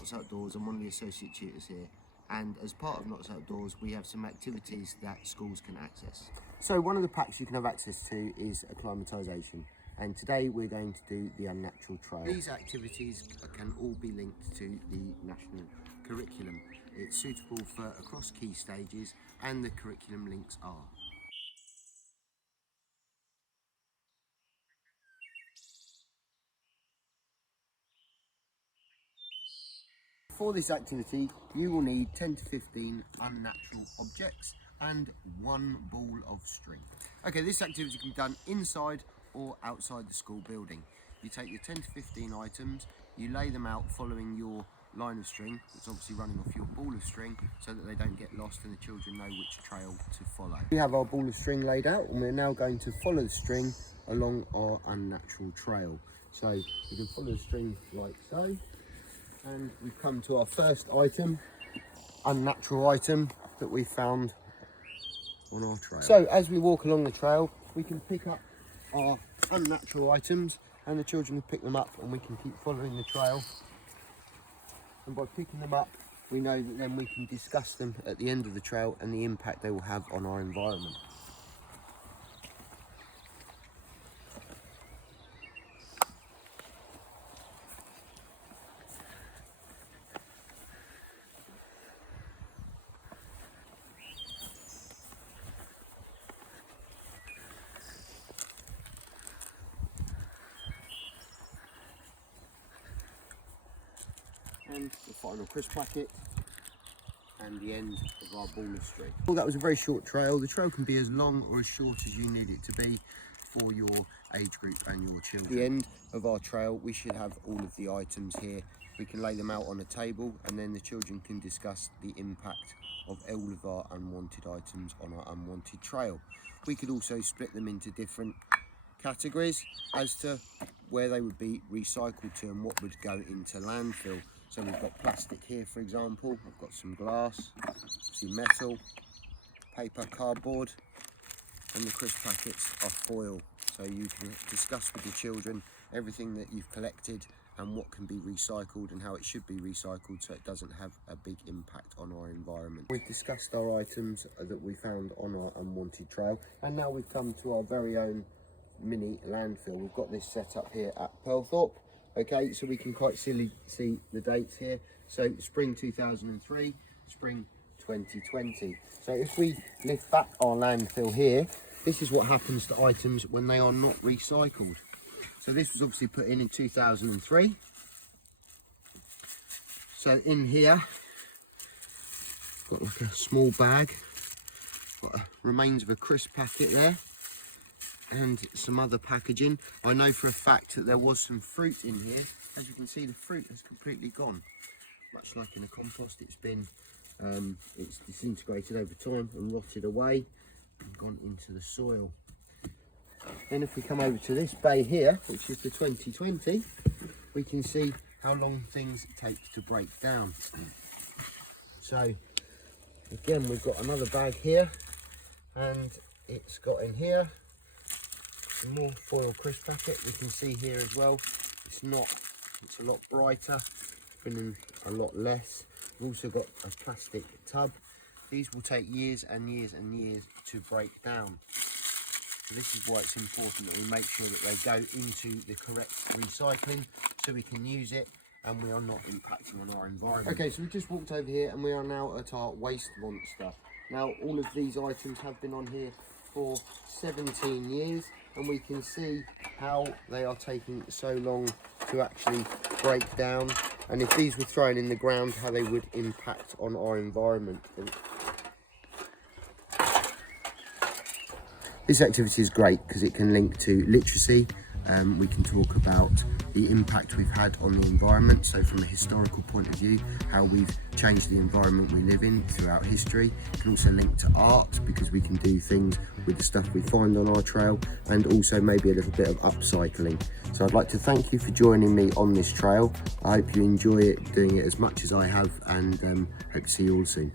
Notts Outdoors. I'm one of the associate tutors here, and as part of Notts Outdoors we have some activities that schools can access. So one of the packs you can have access to is acclimatisation, and today we're going to do the unnatural trail. These activities can all be linked to the national curriculum. It's suitable for across key stages, and the curriculum links are: for this activity, you will need 10 to 15 unnatural objects and one ball of string. Okay, this activity can be done inside or outside the school building. You take your 10 to 15 items, you lay them out following your line of string, that's obviously running off your ball of string, so that they don't get lost and the children know which trail to follow. We have our ball of string laid out, and we're now going to follow the string along our unnatural trail. So you can follow the string like so. And we've come to our first item, unnatural item that we found on our trail. So as we walk along the trail, we can pick up our unnatural items, and the children can pick them up, and we can keep following the trail. And by picking them up, we know that then we can discuss them at the end of the trail and the impact they will have on our environment. And the final crisp packet, and the end of our ball of string. Well, that was a very short trail. The trail can be as long or as short as you need it to be for your age group and your children. At the end of our trail, we should have all of the items here. We can lay them out on a table, and then the children can discuss the impact of all of our unwanted items on our unwanted trail. We could also split them into different categories as to where they would be recycled to and what would go into landfill. So we've got plastic here, for example. I've got some glass, some metal, paper, cardboard, and the crisp packets are foil. So you can discuss with your children everything that you've collected and what can be recycled and how it should be recycled, so it doesn't have a big impact on our environment. We've discussed our items that we found on our unwanted trail, and now we've come to our very own mini landfill. We've got this set up here at Pearlthorpe. Okay, so we can quite see the dates here. So spring 2003, spring 2020. So if we lift back our landfill here, this is what happens to items when they are not recycled. So this was obviously put in 2003. So in here, got like a small bag, got remains of a crisp packet there, and some other packaging. I know for a fact that there was some fruit in here. As you can see, the fruit has completely gone. Much like in a compost, it's been it's disintegrated over time and rotted away and gone into the soil. Then if we come over to this bay here, which is the 2020, we can see how long things take to break down. So again, we've got another bag here, and it's got in here some more foil crisp packet. We can see here as well, it's a lot brighter, been in a lot less. We've also got a plastic tub. These will take years and years and years to break down. So this is why it's important that we make sure that they go into the correct recycling so we can use it and we are not impacting on our environment. Okay, so we just walked over here and we are now at our waste monster. Now all of these items have been on here for 17 years, and we can see how they are taking so long to actually break down, and if these were thrown in the ground, how they would impact on our environment. This activity is great because it can link to literacy. We can talk about the impact we've had on the environment, so from a historical point of view, how we've changed the environment we live in throughout history. It can also link to art because we can do things with the stuff we find on our trail, and also maybe a little bit of upcycling. So I'd like to thank you for joining me on this trail. I hope you enjoy it, doing it as much as I have, and hope to see you all soon.